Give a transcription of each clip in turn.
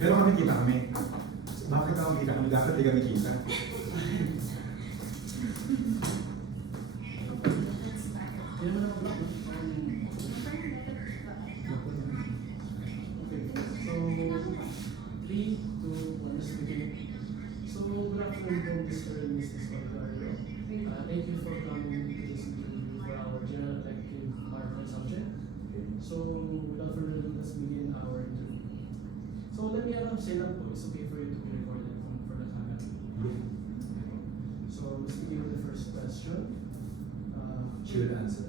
Pero kami kita kami. Bakit ako kita kami? Dapat di kami kita. Hindi naman ako block, no? Okay, so 3, 2, 1, let's begin. So, good afternoon po, Mr. and Mrs. Olivario. Thank you for coming to this meeting for our general elective art consumption. So, without further ado, let's begin our interview. So, let me say lang po, it's okay for you to be recorded for the camera. So, let's begin with the first question. Should answer.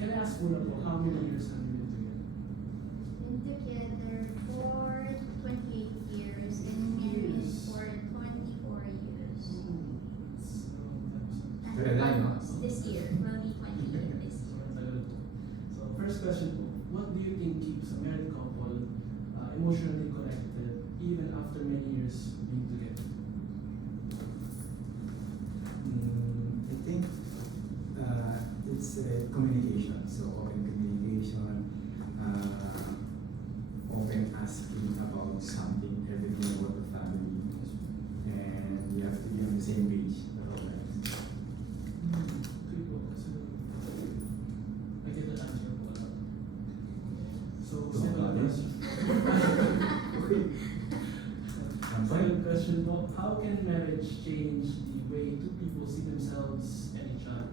Can I ask muna po, how many years have you been together? Been together for 28 years and married for 24 years. Very long, no? This year, will be 28 this year. So, first question po, what do you think keeps a married couple emotionally connected even after many years being together? I think it's communication. So open communication, open asking about something, everything about the family, and you have to be on the same page at all times. Good po, kasi I get the answer po. So, second question. Second question po, how can marriage change the way two people see themselves and each other?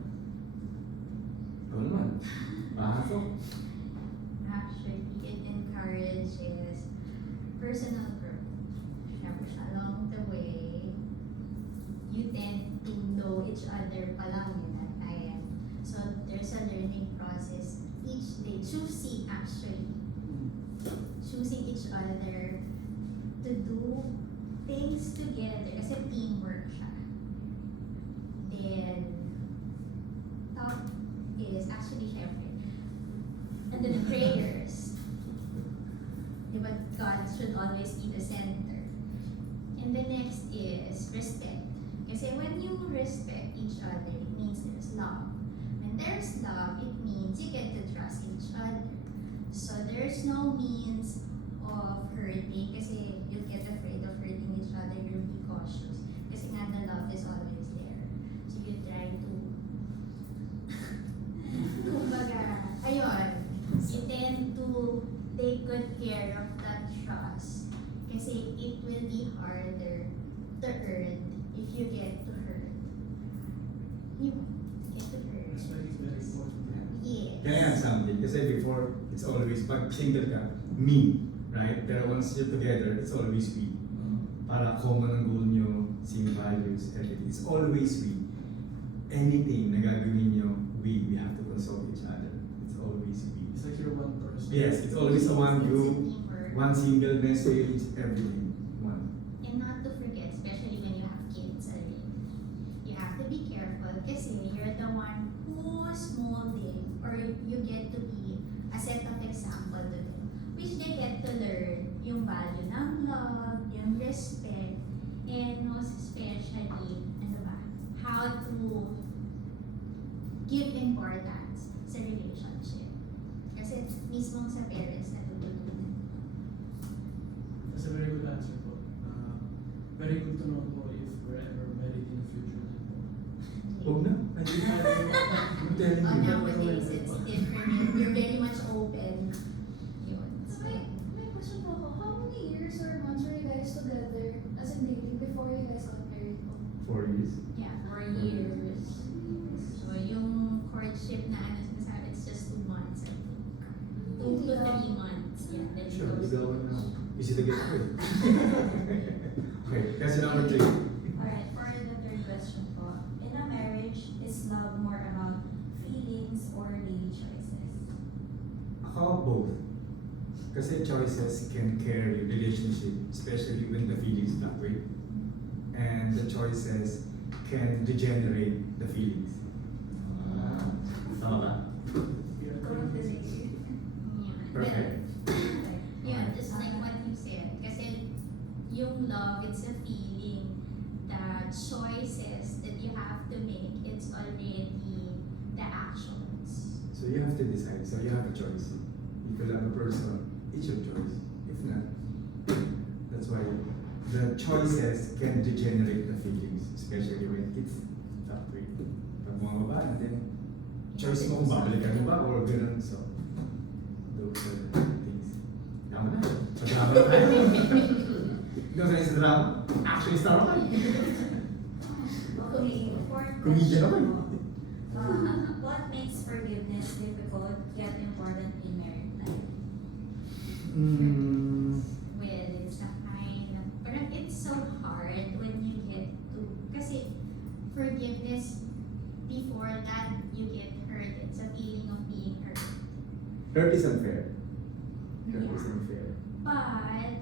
Ikaw naman. Pasok. Actually, it encourages personal growth. Syempre, along the way, you tend to know each other pa lang yun at time. So, there's a learning process each day. Choosing each other to do things together kasi teamwork siya. Then, top is actually syempre. And then the prayers. Diba, God should always be the center. And the next is respect. Kasi when you respect each other, it means there's love. When there's love, it means you get to trust each other. So there's no means of hurting kasi you'll get afraid of hurting each other, you'll be cautious. Kasi nga the love is always there. So you try to kumbaga, ayun, you tend to take good care of that trust kasi it will be harder to earn if you get to hurt. You get to hurt. Respect is very important. Yes. Can I add something? Kasi before, it's always, pag single ka, me, right? Pero once you're together, it's always we. Para common ang goal nyo, same values, everything. It's always we. Anything na gagawin nyo, we have to consult each other. It's always we. It's like you're one person. Yes, it's always a one It's group, teamwork. one single message, everything. One. And not to forget, especially when you have kids already, you have to be careful kasi you're the one who's molding or you get to be a set of example to them, which they get to learn yung value ng love, yung respect, and most especially, ano ba, how to give importance sa relationship. Kasi mismong sa parents natututunan. That's a very good answer po. Very good to know po if we're ever married in the future. Huwag na. I think I'm telling Oh, you. nowadays it's different. You're very much open. Yun. So may question po ako. How many years or months were you guys together as in dating before you guys got married po? 4 years. Yeah, 4 years. So yung courtship na ano sinasabi, it's just 2 months, I think. 2 to 3 months. Yeah, then it Sure, goes. ligawan na ako. Easy to get away. Okay, kasi number 3. Alright, for the third question po. In a marriage, is love more about feelings or daily choices? Ako, both. Kasi choices can carry relationship, especially when the feelings fluctuate. And the choices can degenerate the feelings. Tama ba? Yeah. Yeah. Perfect. Yeah, just like what you said. Kasi yung love, it's a feeling. The choices that you have to make, it's already the actions. So you have to decide. So you have a choice. If you love a person, it's your choice. If not, choices can degenerate the feelings, especially when it's that way. Pag bumaba, and then choice mo kung babalikan mo ba or ganun. So, those are the things. Drama na. Pag-drama na tayo. Ikaw sa isa drama? Actually, star ako. Okay, fourth Comedian question naman. po. What makes forgiveness difficult yet important in married life? Well, it's a kind of, parang it's so hard when you get to, kasi forgiveness, before that you get hurt, it's a feeling of being hurt. Hurt is unfair. Hurt is unfair. But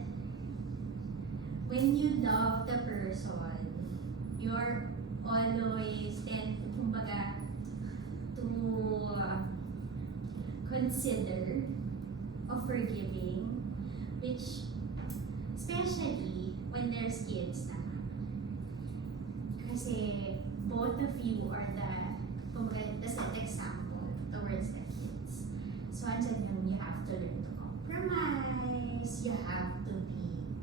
when you love the person, you're always then, kumbaga, to consider of forgiving, which especially when there's kids na. Kasi both of you are kumbaga, the set example towards the kids. So andyan yun, you have to learn to compromise, you have to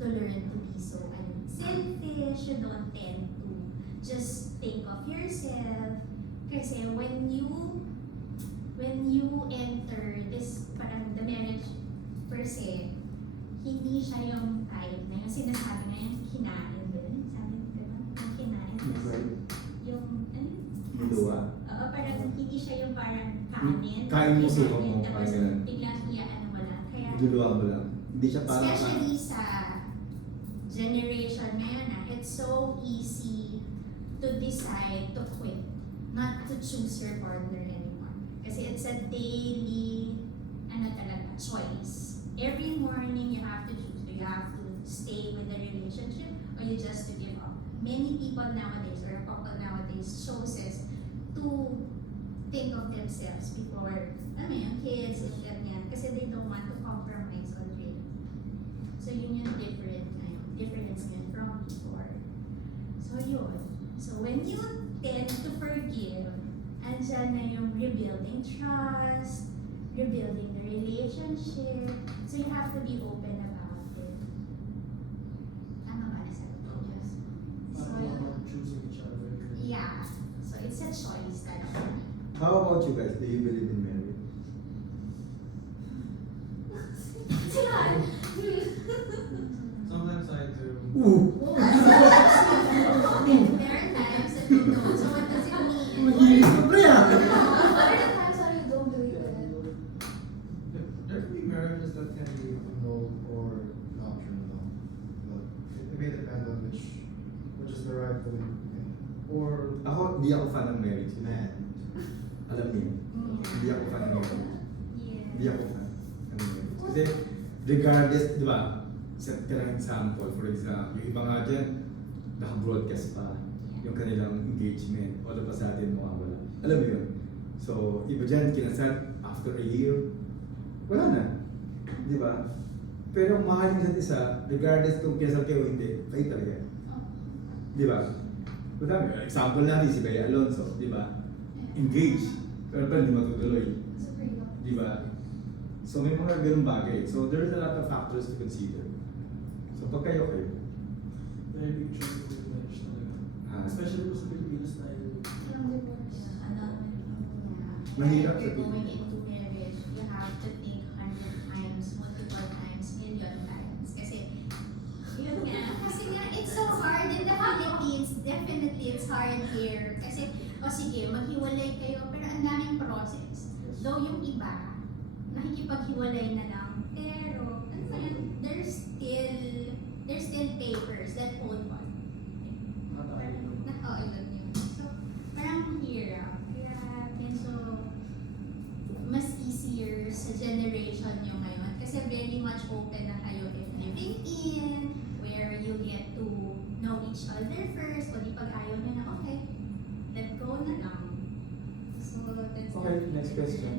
learn to be so selfish, you don't tend to just think of yourself. Kasi when you enter this, parang the marriage per se, hindi siya yung type na yung sinasabi na yung kinain din. Sabi mo, diba? Yung kinain. Yung, ano? Luwa. Oo, parang hindi siya yung parang kanin. Kain mo, suka Kinain, mo, tapos parang ganun. biglang iyaan mo lang. Kaya, Luluwa mo lang. Hindi siya parang especially sa generation ngayon na, it's so easy to decide to quit, not to choose your partner anymore. Kasi it's a daily, talaga, choice. Every morning you have to choose. Do you have to stay with the relationship or you just to give up? Many people nowadays, or a couple nowadays, chooses to think of themselves before, yung kids and ganyan, kasi they don't want to compromise already. So yun yung difference ngayon from before. So yun. So when you tend to forgive, andyan na yung rebuilding trust, rebuilding the relationship. So you have to be open about it. Tama ba na sagot ko? Yes. So Parang about choosing each other. yeah. So it's a choice talaga. How about you guys? Do you believe in marriage? Sometimes I do. Ooh! There are times that you don't. So what does it mean? Mahilig ka pre ah! What are the times that you don't believe in it? There can be marriages that can be annulled or not annulled. But it may depend on which is the right way. Or Ako, hindi ako fan ng marriage. Man. Alam niyo, hindi ako fan ng marriage. Hindi Yeah. ako fan ng marriage. Kasi, regardless, di ba, set ka ng example, for example, yung iba nga dyan, naka-broadcast pa yung kanilang engagement, all of a sudden mawawala. Alam mo yun? So, iba dyan, kinasal, after a year, wala na. Di ba? Pero mahal yung isa't isa, regardless kung kinasal kayo o hindi, kayo talaga. Di ba? Madami. Example natin si Bea Alonso, di ba? Engaged, pero hindi matutuloy. Di ba? So may mga ganung bagay. So there's a lot of factors to consider. So pag kayo, Very big choice in marriage talaga. Especially po sa Pilipinas dahil Mahirap If you're sabihin. going into marriage, you have to think 100 times, multiple times, million times. Kasi, yun nga. Kasi nga, it's so hard in the Philippines. Definitely, it's hard here. Kasi, sige, maghiwalay kayo, pero ang daming process. Though yung iba, nakikipaghiwalay na lang, pero, ano ba yan, there's still papers that hold on. Parang, yun yun. So, parang hirap. Kaya, medyo, mas easier sa generation nyo ngayon. Kasi very much open na kayo if living in, where you get to know each other first. O di pag ayaw nyo na, okay, let go na lang. So, that's Okay, next question.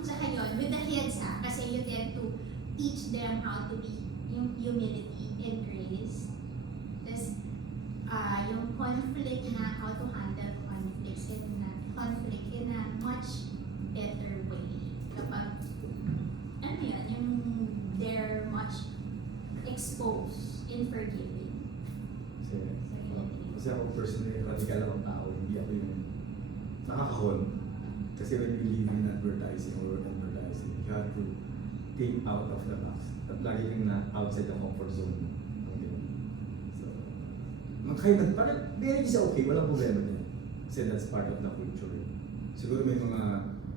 Tsaka yun, with the kids kasi you tend to teach them how to be, yung humility and grace. Tapos, yung conflict na, how to handle conflicts in a much better way. Kapag, ano yan, yung they're much exposed in forgiving. Kasi ako personally, radical akong tao, hindi ako yung nakakahon. Kasi when you live in advertising or advertising, you have to think out of the box. At lagi kang na outside the comfort zone mo. Okay. So, magkaiba, parang very siya okay, walang problema niya. Kasi that's part of the culture. Siguro may mga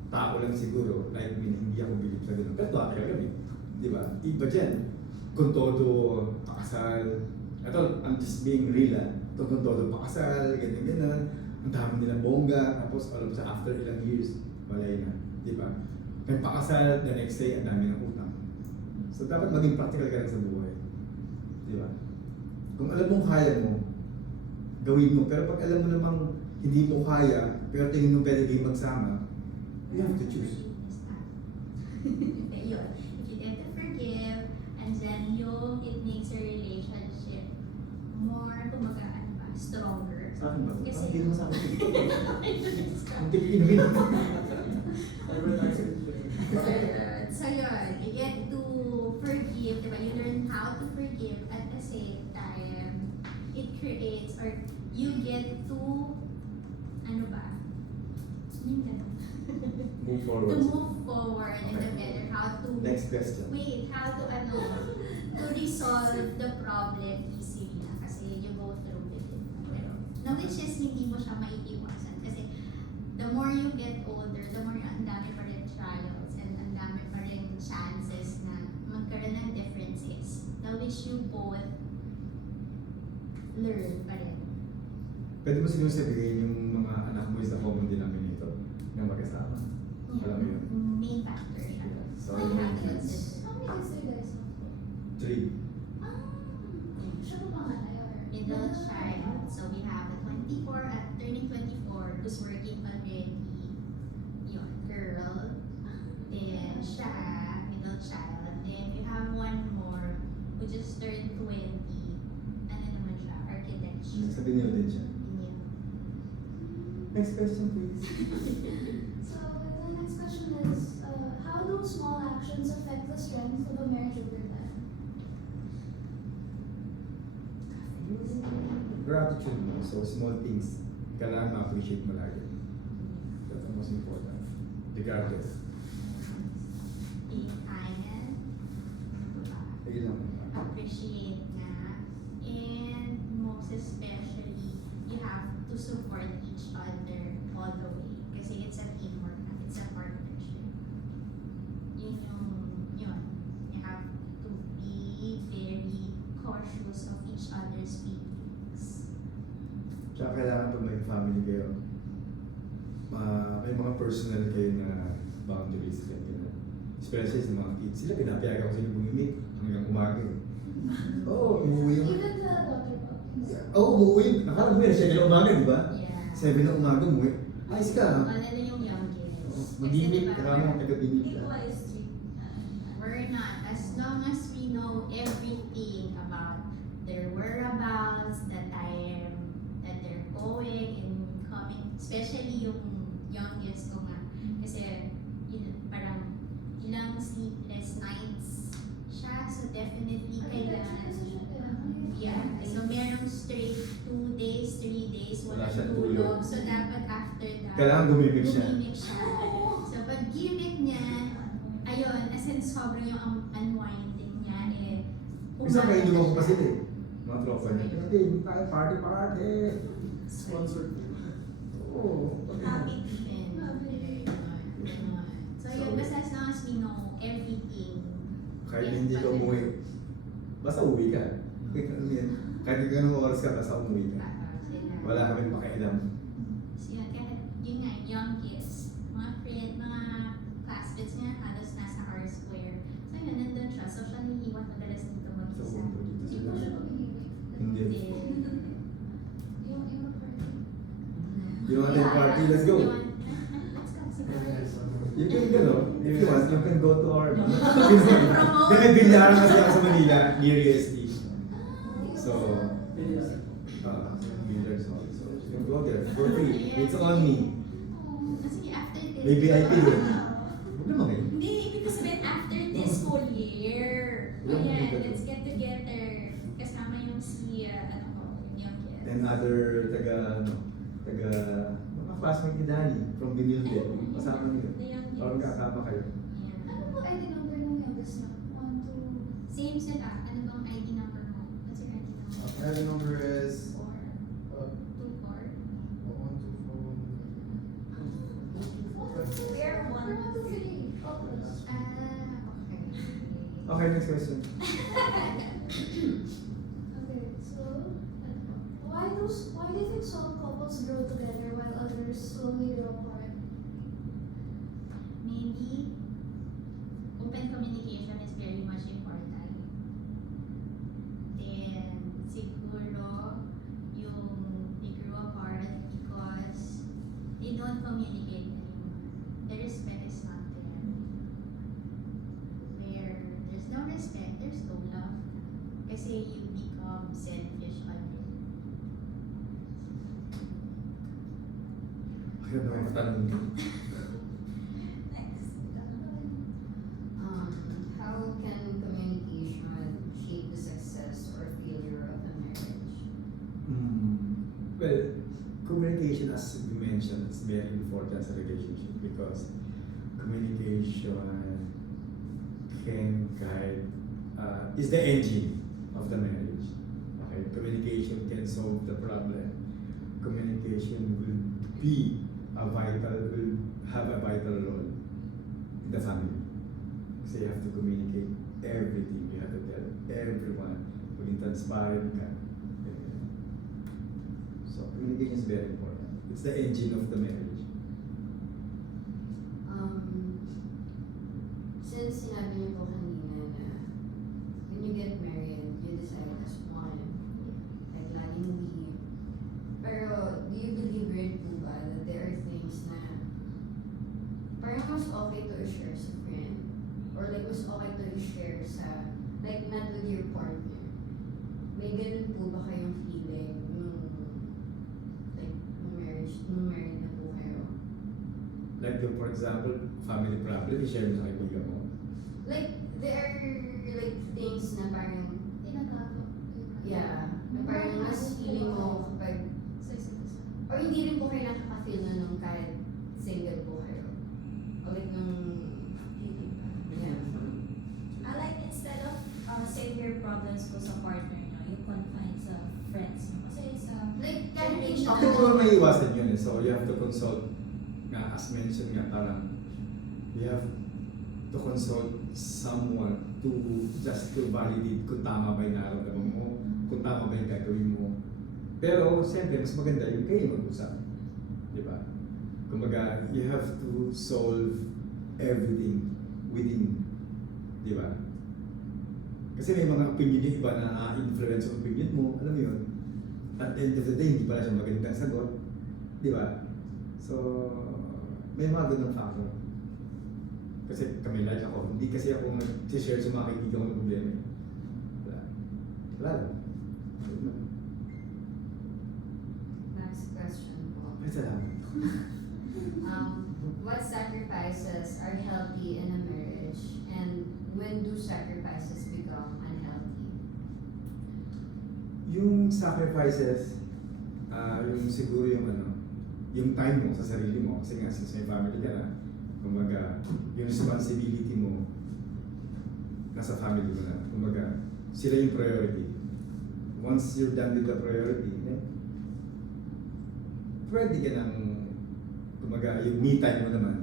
tao lang siguro, like me, hindi ako bilib sa ganun. Pero ito, talaga kami. Di ba? Iba dyan. Kung todo pakasal. Ito, I'm just being real Ito kung todo pakasal, ganyan-ganyan. Ang dami nilang bongga. Tapos all of sa after ilang years, walay na. Di ba? Nagpakasal, the next day, ang dami ng utang. So dapat maging practical ka lang sa buhay. Di ba? Kung alam mong kaya mo, gawin mo. Pero pag alam mo namang hindi mo kaya, pero tingin mo pwede kayong magsama, you have to choose. Ayun. If you get to forgive, and then it makes your relationship more, kumbaga, ano ba, stronger. Sa akin ba? Kasi- Hindi naman sa akin. Ang tipiin. Advertising. So yun, you get to forgive, diba? You learn how to forgive at the same time, it creates, or you get to, ano ba? Yung ganun. Move To forward. move forward in the better, how to, Next question. wait, how to, to resolve the problem easily na kasi you go through with it. Pero, na which is hindi mo siya maiiwasan kasi the more you get older, the more ang dami pa rin trials and ang dami pa rin chances na magkaroon ng differences na which you both learn pa rin. Pwede mo siguro sabihin yung mga anak mo is the common denominator na magkasama. Alam mo yun? Main factor siya. So, You have to kids? consider. How many kids do you guys have? 3. Siya pa panganay or? Middle child. So we have a 24 at turning 24 who's working already. Yun, girl. Then siya, middle child. Then we have one more who just turned 20. Ano naman siya? Architecture. Sabihin niyo din siya. Yeah. Next question please. So the next question is, how do small actions affect the strength of a marriage over time? Gratitude mo. So, small things. Kailangan ma-appreciate mo lagi. That's the most important. Regardless. Being kind. Ayun lang. Appreciate nga. And most especially, you have to support each other all the way. Kasi it's a teamwork na. It's a partnership. Yun. You have to be very cautious of each other's feelings. Tsaka kailangan pag may family kayo, may mga personal kayo na boundaries kayo. Especially sa mga kids. Sila pinapayagan ko sila bumimik hanggang umaga eh. Oo, umuwi yung... Even the daughter po? Oo, umuwi. Nakala mo yun, 7 na umaga, di ba? Yeah. 7 na umaga, umuwi. Ayos ka. Lalo na yung youngest. Mag-imik, diba, kailangan mo taga-bimik Hindi ka. ko ay strict. we're not. As long as we know everything about their whereabouts, the time that they're going and coming, especially yung youngest ko nga. Kasi parang ilang sleepless nights siya, so definitely kailangan. Yeah, so merong straight 2 days, 3 days, Wala walang siyang tulog. tulog. So dapat after that, Kailangan gumimik siya. gumimik siya. So pag gimmick niya, ayun, as in sobrang yung unwinding niya, Minsan may umaga inuman ko na pa siya. sila eh. Mga tropa niya. Hindi, hindi tayo party. Sponsored. Oo. Happy friend. Ganon. So yun, basta as long as we know everything. Kahit yes, hindi ka but- umuwi, basta uwi ka. Kahit ganung oras ka, basta umuwi ka. Sila. Wala kami pakialam. So yun, kahit yun nga, young kids, mga friend, mga classmates nga, halos nasa R-square. So yun, nandun siya. So siya niliwan madalas dito So, mag-isa. punto dito Hindi sila. po siya pag-ibig. Hindi. Yung party. You want to party? Let's go. Let's go. You can, if you want, you can go to our... Promote. May bilyaran kasi ako sa Manila, near UST. So, billiards hall. So, you can go there for free. It's on me. Sige, after this. May VIP din. Huwag naman kayo. Hindi, ibig ko sabihin after this school year. Yeah, Ayan, okay. let's get together. Kasama yung si, yung another mga classmate ni Danny from Binilde. Kasama niyo. The youngest. Or magkakama kayo. Yeah. Ano ba ID number ng youngest na? 1, 2, Same sila. Ano bang ID number mo? What's your ID number? Okay, the number is 4, 2, 4. 1, 2, 4. We are 1, 2, 3. Ah, okay. Okay, next question. Okay, so why do you think some couples grow together while others slowly grow apart? Maybe open communication is very much important. Then siguro yung they grew apart because they don't communicate anymore. The respect is not there. Where there's no respect, there's no love. Kasi you become selfish already. Ayun na mga tanong niyo. Next. How can communication shape the success or failure of a marriage? Well, communication, as we mentioned, is very important as a relationship because communication can guide, is the engine of the marriage. Okay, communication can solve the problem. Communication will have a vital role in the family. So you have to communicate everything. You have to tell everyone. Maging transparent ka. So communication is very important. It's the engine of the marriage. Since sinabi niyo po kanina na when you get married, you decide as one, like laging leave. Pero do you believe rin po ba that there are things na parang mas okay to share sa friend or like mas okay to share sa like not with your partner? May ganun po ba kayong feeling nung married na po kayo? Like for example, family problem, i-share mo sa kaibigan mo. Like, there are like things na parang, Tinatago. yeah, na parang mas feeling mo kapag, Sa isa't isa. or hindi rin po kayo nakaka-feel na nung kahit single po kayo. O like nung, yeah. I like instead of save your problems po sa partner nyo, you confine sa friends nyo. Kasi sa Like, kahit hindi Actually, po may iwasan yun eh. So you have to consult, nga as mentioned nga, parang you have to consult someone to just to validate kung tama ba yung nararamdaman mo, kung tama ba yung gagawin mo. Pero siyempre, mas maganda yung kayo mag-usap. Di ba? Kumbaga, you have to solve everything within. Di ba? Kasi may mga opinion yung iba na influence yung opinion mo, alam mo yun. At the end of the day, hindi pala siya magandang sagot. Di ba? So, may mga ganun factor. Kasi kami like ako, hindi kasi ako nag-share sa mga kaibigan ko ng problema. Wala. Wala lang. Next question po. Ay, salamat. What sacrifices are healthy in a marriage and when do sacrifices become unhealthy? Yung sacrifices, yung siguro yung yung time mo sa sarili mo, kasi nga since may family ka na, kumbaga, yung responsibility mo, nasa family mo na, kumbaga, sila yung priority. Once you're done with the priority, pwede ka nang, kumbaga, yung me time mo naman.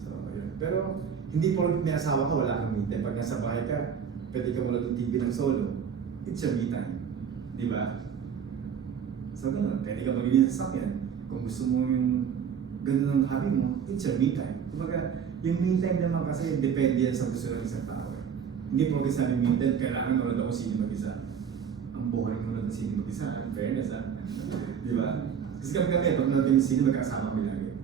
So, yun. Pero, hindi porket may asawa ka, wala kang me time. Pag nasa bahay ka, pwede ka mula ng TV ng solo. It's your me time. Di ba? So, ganun. Pwede ka maglinis sa sakyan. Kung gusto mo yung ganun ang hobby mo, it's your me time. Kumbaga, yung me time naman kasi depende yan sa gusto ng isang tao. Hindi po kasi sabi me time, kailangan manood ako sino mag-isa. Ang boring manood ng sino mag-isa. In fairness, ha? Di ba? Kasi kami, pag nanood ng sino, magkasama kami lagi.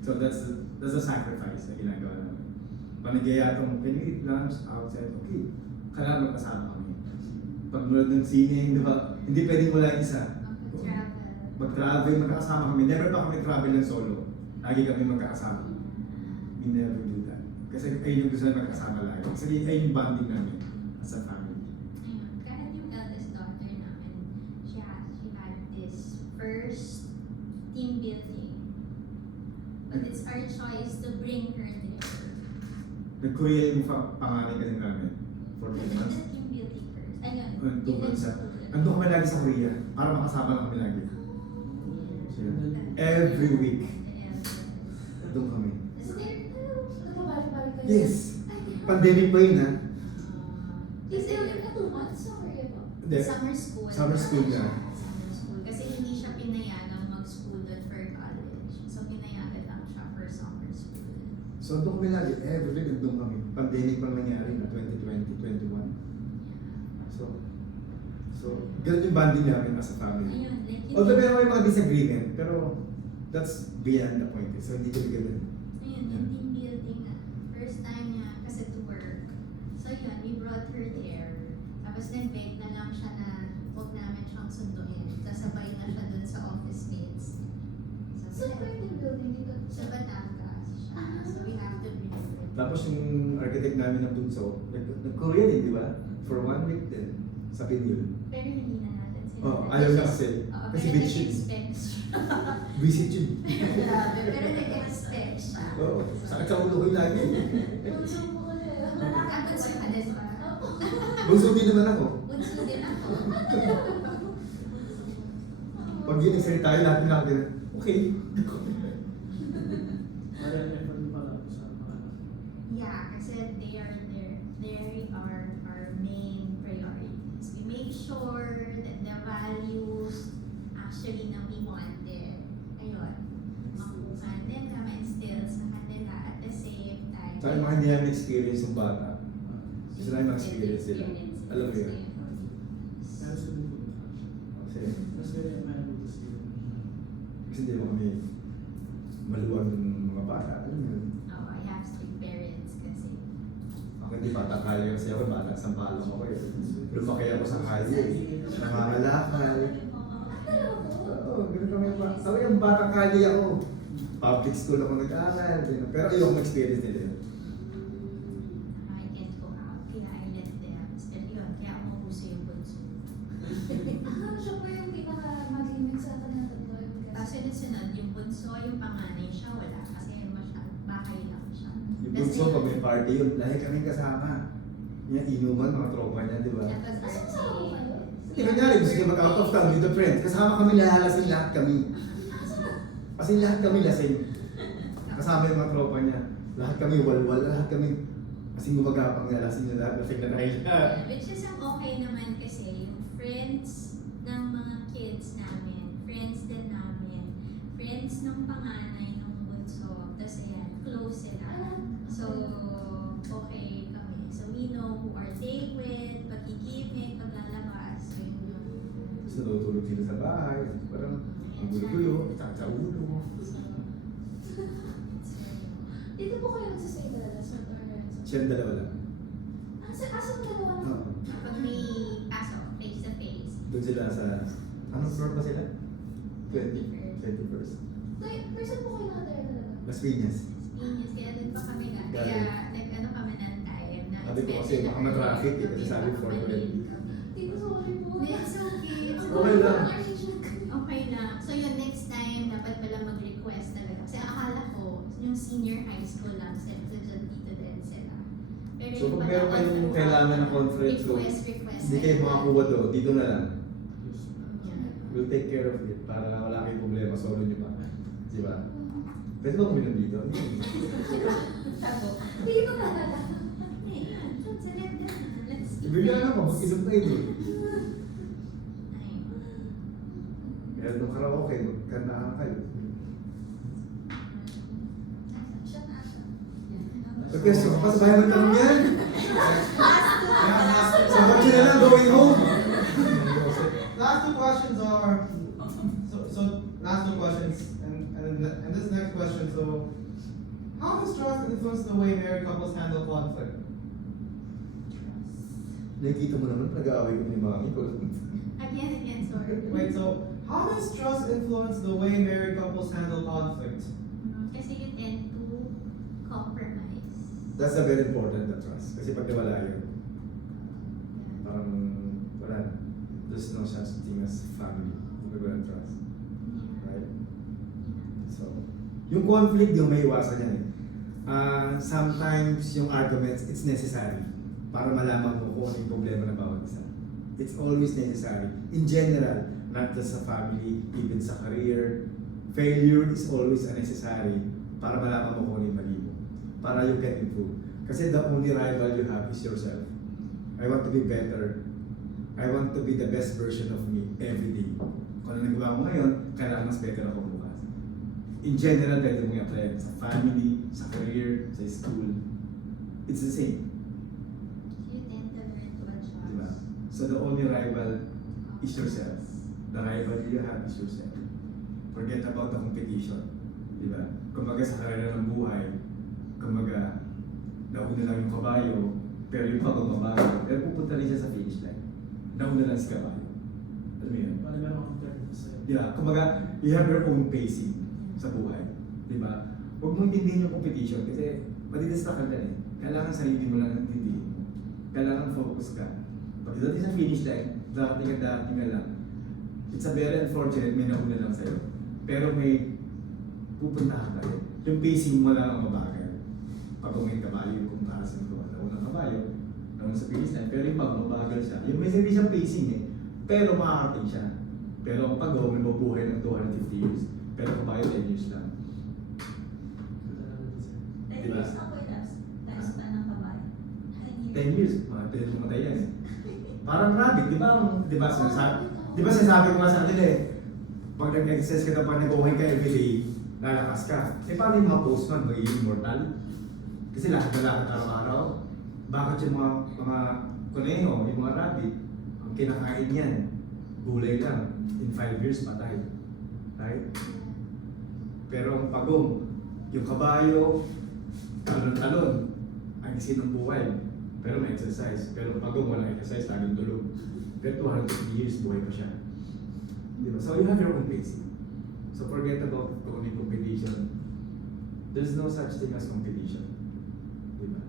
So that's a sacrifice na ginagawa namin. Pag nagyayatong, can you eat lunch outside? Okay. Kailangan magkasama kami. Pag nanood ng sine, di ba? Hindi pwedeng wala isa. Travel. Mag-travel, magkakasama kami. Never pa kami travel ng solo. Lagi kami magkakasama. We never do that. Kasi ayun yung gusto na magkasama lagi. Kasi ayun yung bonding namin as a family. Ayun. Kahit yung eldest daughter namin, she had this first team building. But it's our choice to bring her there. Nag-Korea yung panganay kasi namin for 2 But months. the team building first. Ayun. 2 months ha. Nandun kami lagi sa Korea para makasama lang kami lagi. Every week. Nandun kami. So, nagpabalik-balik kayo? Yes! Pandemic pa yun ha. Is it like a 2 months? Sorry ba? Hindi. Summer school. Summer school na. Summer school. Kasi hindi siya pinayagan mag-school doon for college. So, pinayagan lang siya for summer school. So nandun kami lagi. Every week nandun kami. Pandemic pa nangyari na 2020, 21. So, ganun yung bonding namin as a family. Ayun, like, Although meron may mga disagreement, pero that's beyond the point. So hindi kami ganun. ayun, yung team building na. First time niya kasi to work. So yun, we brought her there. Tapos nag-beg na lang siya na huwag namin siyang sunduin. Sasabay na siya dun sa office mates. So, ito yung team building dito? Sa Batangas siya. So we have to bring her. Tapos yung architect namin ng bunso, nag-Korea din, di ba? For 1 week din. Sa Pinyol. Pero hindi na natin sila. Oh, ayaw na kasi. Oo, Kasi pero bitch yun. nag-expect siya. Visit yun. Grabe, pero nag-expect siya. Oo. Sakit sa ulo ko yung lagi. Bunso po kayo. Bunso ka din ba? Bunso din naman ako. Bunso din ako. Pag yun nagsalita tayo, lahat na ako okay. Parang effort mo pala sa pangalan. Yeah, kasi they are our main priorities. We make sure that the values actually na we wanted, ayun, makuha nila, ma-instill sa kanila at the same time. Saka yung mga hindi namin experience ng bata. Gusto namin ma-experience sila. Alam mo yun. Pero sa dito. Kasi, That's very admirable to see. kasi hindi mo kami maluwag ng mga bata. Alam mo yun. Oh, I have strict parents kasi. Ako hindi bata kaya kasi ako bata sa palong ako eh. Lumaki ako sa kalye eh. Nangangalakal. Oo, ganun kami ba? Ako yung bata kalye ako. Public school ako nag-aaral. Ganun. Pero ayoko mag-experience nila yun. I can't go out, kaya I let them. Pero yun, kaya ako mabuso yung bunso. Siya po yung pinaka-maglimit sa kanya tatlo. Tapos sunod-sunod, yung bunso, yung panganay siya, wala. Kasi bahay lang siya. Yung bunso, pag may party yun, lahi kami kasama. Yan, inuman, mga tropa niya, di ba? That was Asan sa ako kayo? Hindi kanyari, gusto niya mag-out of town with the friends. Kasama kami lalasing lahat kami. Kasi lahat kami lasing. Kasama yung mga tropa niya. Lahat kami walwal, lahat kami kasi gumagapang niya, lasing na lahat, lasing na dahil lahat. Which is ang okay naman kasi yung friends ng mga kids namin, friends din namin, friends ng panganay ng bunso, tapos ayan, close sila. So, okay kami. So, we know who are they with, pagkikimik, paglalabas, yun yun. Tapos natutulog sila sa bahay, parang ang gulo-gulo, sa ulo. Dito po kayo nagsasay talaga sa Torrance? Siya ang dalawa lang. Asan dalawa na? Oo. Kapag may pasok, face to face, Doon sila sa, anong floor ba sila? 21st. 21st. Person po kayo nakatira talaga? Las Piñas. Pinyas, kaya din pa kami na, kaya nag-ano kami ng time na Sabi ko kasi baka ma-traffic eh, kasi sabi for already. Dito sorry po. It's okay. It's Okay lang. Okay lang. So yun, next time, dapat pala mag-request talaga. Kasi akala ko, yung senior high school lang, so dyan dito din sila. Pero So yung kung meron pala kayong kailangan ng conference room, request. hindi kayo makakuha doon, dito na lang. Yeah. We'll take care of it para wala kayong problema, solo nyo pa. Di ba? Pwede ba kuminom dito? Tabo. Dito talaga. Okay, yan. So, select na. Let's eat. Bigla na, mag-inom tayo doon. Ay. Meron nung karaoke, magkantahan kayo. Siya na siya. Okay, so kapag bahay ng tanong yan. Sa kotse na lang, going home. Last two questions are last two questions and this next question. So, how has trust influenced the way married couples handle conflict? Nakikita mo naman, nag-aaway ko ni mami ko. Again, sorry. Wait, so how does trust influence the way married couples handle conflict? Kasi you tend to compromise. That's a very important, the trust. Kasi pag nawala yun, parang wala na. There's no such thing as family. Kung walang trust. Yeah. Yung conflict, yung may iwasan yan eh. Sometimes yung arguments, it's necessary para malaman mo kung ano yung problema ng bawat isa. It's always necessary. In general, not just sa family, even sa career, failure is always a necessary para malaman mo kung ano yung mali mo. Para you can improve. Kasi the only rival you have is yourself. I want to be better. I want to be the best version of me every day. Kung ano nagawa ko ngayon, kailangan mas better ako bukas. In general, pwede mo i-apply sa family, sa career, sa school. It's the same. You tend to learn to adjust. Diba? So the only rival is yourself. The rival you have is yourself. Forget about the competition. Diba? Kumbaga sa karera ng buhay, kumbaga, nauna lang yung kabayo, pero yung pagbabago, pero pupunta rin siya sa finish line. Nauna lang si kabayo. Alam mo yun? Wala meron akong turn sa'yo. Yeah, kumbaga, you have your own pacing sa buhay. Diba? Huwag mong intindihin yung competition kasi madidistract ka dyan eh. Kailangan sarili mo lang intindihin mo. Kailangan focus ka. Pag dating sa finish line, darating ka lang. It's a very unfortunate, may nauna lang sa'yo. Pero may pupuntahan ka rin. Yung pacing mo lang ang mabagal. Pag may kabayo, kung comparison ko, naunang kabayo, naunang sa finish line, pero yung pag mabagal siya, yung may sabi siyang pacing eh, pero makakarating siya. Pero ang pag-go, may mabuhay ng 250 years. Pero kabayo, 10 years lang. Ganda naman din sa'yo. 10 Diba? years ako enough. Times pa ng kabayo. 10 years, mga 10 mamatay yan eh. Parang rabbit, di ba? Di ba sinasabi ko nga sa atin eh, pag nag-exercise ka na pa, nag-uhay ka everyday, lalakas ka. Eh paano yung mga postman, magiging immortal? Kasi lahat na lahat araw-araw. Bakit yung mga kuneho, yung mga rabbit, ang kinakain yan, gulay lang, in 5 years patay. Right? Pero ang pagong, yung kabayo, talon-talon, ang isin ng buhay. Pero may exercise. Pero ang pagong, walang exercise, laging tulog. Pero 250 years, buhay pa siya. Diba? So you have your own pace. So forget about only competition. There's no such thing as competition. Diba?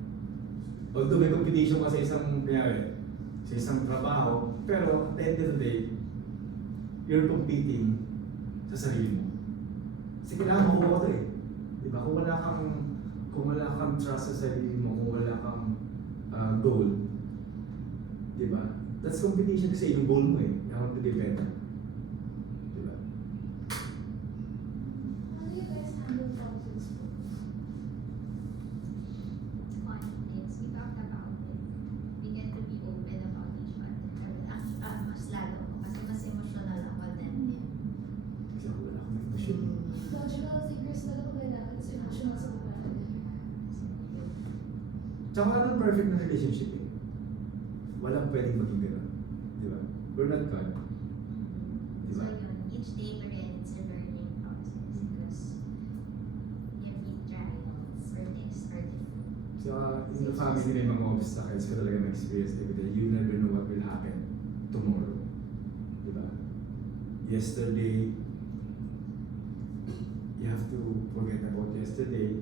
Although may competition ka sa isang, kanyari, sa isang trabaho, pero at the end of the day, you're competing sa sarili mo. Kasi kailangan makuha ko eh. Diba? Kung wala kang trust sa sarili mo, kung wala kang goal, diba? That's competition kasi yung goal mo eh. You want to be better. Diba? How do you guys handle conflicts? Conflicts, we talked about it. We get to be open about each other. Mas lalo ako kasi mas emotional ako than him. Kasi ako wala akong emotion. Logical thinkers talaga kailangan sa emotional sa buhay. Tsaka walang perfect na relationship eh. Walang pwedeng maging gano'n. Diba? We're not God. So Diba? yun, each day we're in, it's a learning process because every trials or this or different. So in the family may mga obstacles ka talaga na-experience every day. You never know what will happen tomorrow. Diba? Yesterday, you have to forget about yesterday.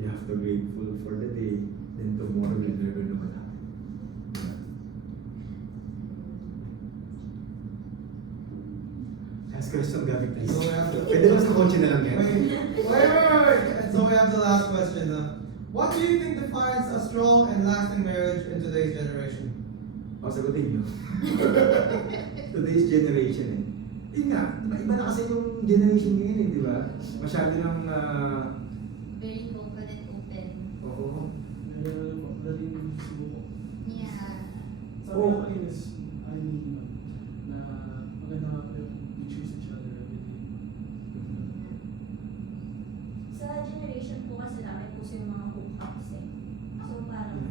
You have to be grateful for the day. Then tomorrow you'll never know what happened. Diba? Ask question, Gavin, please. So we have to, Pwede ba sa kotse na lang yan? wait. So we have the last question. What do you think defines a strong and lasting marriage in today's generation? O, sagutin nyo. Today's generation eh. Yun nga, iba na kasi yung generation ngayon eh, di ba? Masyado ng, Very open and open. oo. Madaling sumuko. Yeah. Sabi ko kanina is, I mean, na maganda nga kayo kung you choose each other every day. Sa generation po kasi namin po yung mga hookups eh. So parang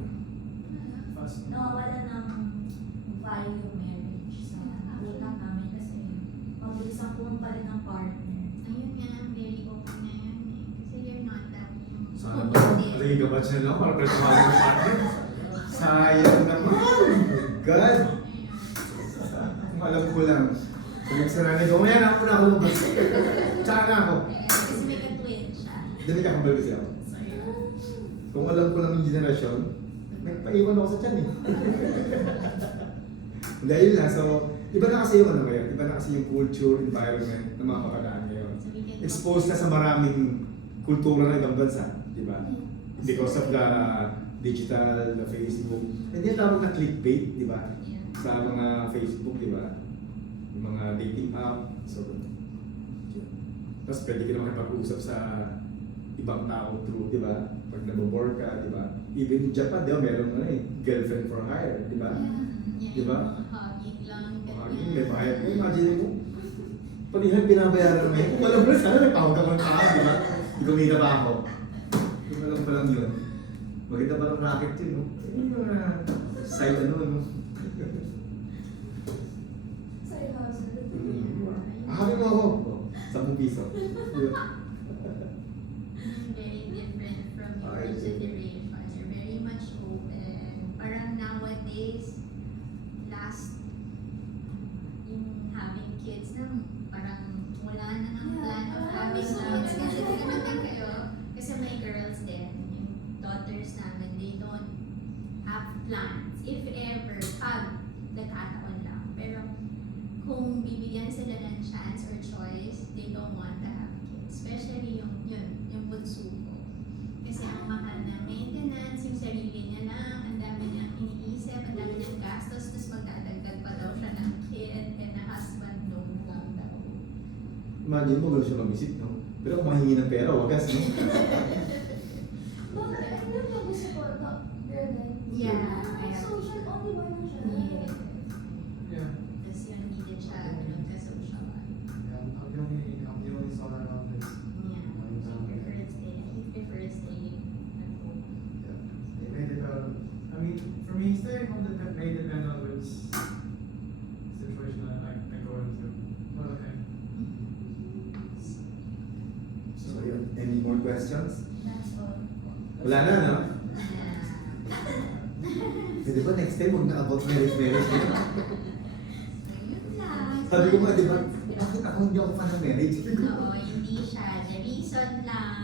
Fast. nawawala ng value yung marriage sa utak namin kasi mabilis ang pumapalit ng partner. Ayun nga, very open na yan eh. Kasi you're not that Sana ba? Naging kabatch na lang para tumawag ng partner. Sayang naman. God. Kung alam ko lang. Kung nagsarali ko, yan ako na ako lumabas. Tsaka na ako. Kasi may ka-twin siya. Dali ka kambal kasi ako. Kung alam ko lang yung generasyon, nagpaiwan ako sa tiyan eh. Dahil lang, so, iba na kasi yung ano ngayon, iba na kasi yung culture, environment ng mga kabataan ngayon. So we can Exposed ka sa maraming kultura ng ibang bansa, di ba? Because of the digital, the Facebook. Hindi yung tawag na clickbait, di ba? Yeah. Sa mga Facebook, di ba? Yung mga dating app. So, yun. Tapos pwede ka naman makipag-usap sa ibang tao through, di ba? Pag nabobore ka, di ba? Even in Japan, di ba? Meron ano eh, girlfriend for hire, di ba? Yeah, Diba? yung mga hugging lang, Hugging, ganyan. may bayad. Imagine mo, pag yung binabayaran mo yun, walang bro, sana may pahog ka ng tao, di ba? Hindi kumita pa ako. Yung walang pa lang yun. Maganda pa ng racket yun, no? Yung mga side ano, no? Side hustle. Ahapin mo ako. Oh, 10 piso. Yun. Very different from your Okay. generation. You're very much open. Parang nowadays, yung having kids na parang wala na ang plan of having kids. Kasi naman din kayo, kasi may girls din, yung daughters namin, they don't have plans. If ever, pag nagkataon lang. Pero kung bibigyan sila ng chance or choice, they don't want to have kids. Especially yung bunso ko. Kasi ang mahal na maintenance, yung sarili niya lang, ang dami niyang iniisip, ang dami niyang gastos, tapos magdadagdag pa daw siya ng kid and a husband, no lang daw. Imagine mo, gusto siya mag-isip, no? Pero kung mahingi ng pera, wagas, no? Bakit? Ano yung mag-support ka? Girl, Yeah. So, siya only boy na siya. Yeah. Yeah. Tapos yun, needed siya, ganun ka social. I'm the only son around this. Yeah. He prefers staying at home. It may depend. I mean, for me, staying home may depend on which situation I go into. But okay. So, yun. Any more questions? That's all. Wala na, no? Yeah. Pwede ba next time huwag na about marriage? So, yun lang. Sabi ko nga, di ba, bakit ako hindi ako fan ng marriage? Oo, hindi siya. The reason lang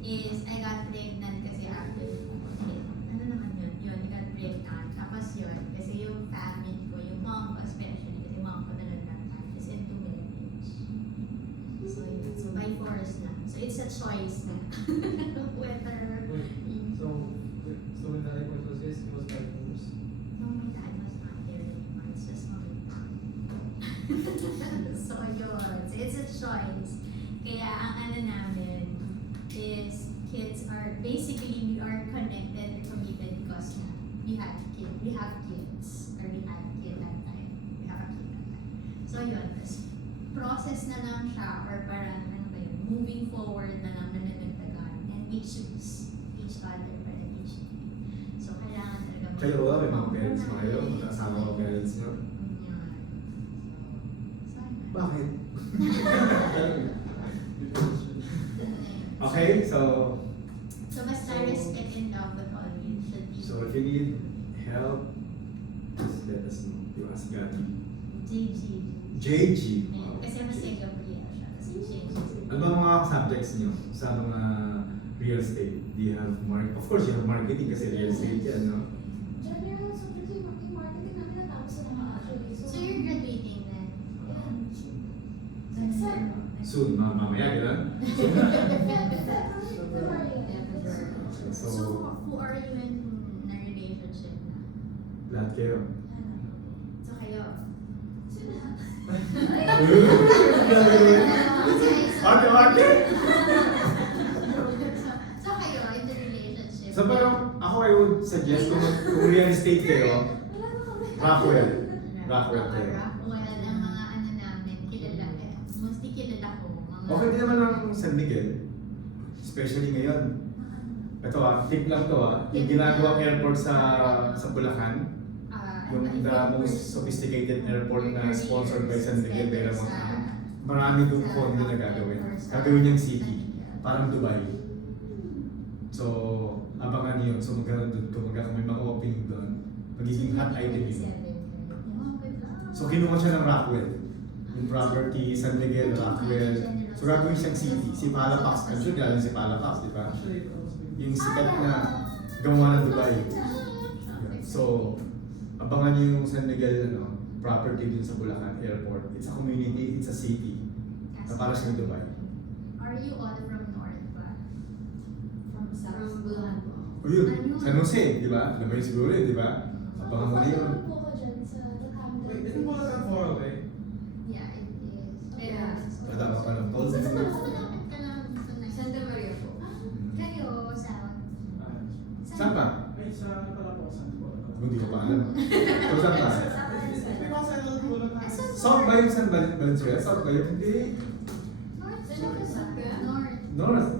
is I got pregnant kasi after ano naman yun? Yun, I got pregnant. Tapos yun, kasi yung family ko, yung mom ko especially, kasi mom ko na lang that time is into marriage. So yun, so by force na. So it's a choice na. Whether, So when that point was this, it was by force. no, my dad was not there anymore. It's just my mom. So yun, so it's a choice. Kaya ang ano namin is kids are basically we are connected or committed because we have kids or we had a kid that time. We have a kid that time. So yun, tas process na lang siya or parang ano ba yun, moving forward na lang na nadagdagan and we choose each other para each day. So kailangan talaga Kayo ba? May mga parents ba kayo? Magkasama ko parents nyo? Yun. So, ayun. Bakit? Okay, so Basta respect and love with all you should be. if you need help, just let us know. You ask Gabby. JG. JG. Kasi mas Gabriel siya. Kasi JG. Ano ba ang mga subjects nyo sa mga real estate? Do you have of course you have marketing kasi real estate yan, no? General subject yung marketing namin natapos na naman actually. So you're graduating then? Except, Soon, mamaya, gano'n? So, who are you in a relationship na? Lahat kayo. So kayo? Ate, ate! So kayo, in the relationship? So parang ako I would suggest kung real estate kayo, Rockwell. Rockwell kayo. Rockwell, ang mga ano namin, kilala. Mostly kilala ko. Mga Okay din naman ang San Miguel. Especially ngayon. Ito tip lang to yung ginagawang airport sa Bulacan. Yung the most sophisticated airport na sponsored by San Miguel de la Montaña. Marami doon condo na gagawin. Gagawin niyang city. Parang Dubai. So, abangan niyo. So, magkaroon doon. Kung may mga opening doon, magiging hot item yun. So, kinuha siya ng Rockwell. Yung property, San Miguel, Rockwell. So, gagawin siyang city. Si Palapax. I'm sure galing si Palapax, di ba? Actually, I was Yung sikat na gawa ng Dubai. So, abangan niyo yung San Miguel property dun sa Bulacan Airport. It's a community, it's a city. Na para sa Dubai. Are you all from North? From Bulacan po. O yun, San Jose, di ba? Alam mo yun siguro yun, di ba? Abangan mo na yun. Follow po ko dyan sa the Camden. Wait, isn't Bulacan far away? Yeah, it is. Pero, Wala ka pa ng tolls. Sa malapit ka lang dito na. Santa Maria po. Kayo, South. Saan ka? Ay, sa ano pala po, sa Antipolo. Hindi ko pa alam. So, saan ka? Because I love Bulacan. South ba yung San Valenzuela? South ba yun? Hindi. North. North. North.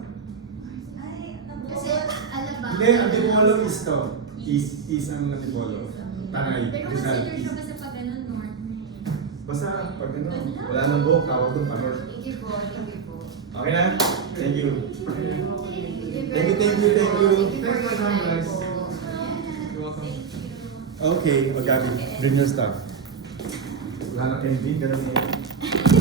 Ay, Kasi, Alabama. Hindi, Antipolo is to. East ang Antipolo. Tanay, Pero Rizal. consider siya kasi pag ganun, North. Basta, pag ano, wala nang buhok, tawag doon pa North. Thank you po, thank you po. Okay na? Thank you. Thank you Thank you. Thanks for coming, guys. You're welcome. Okay, Gabi, bring your stuff. Wala na camping, pero may...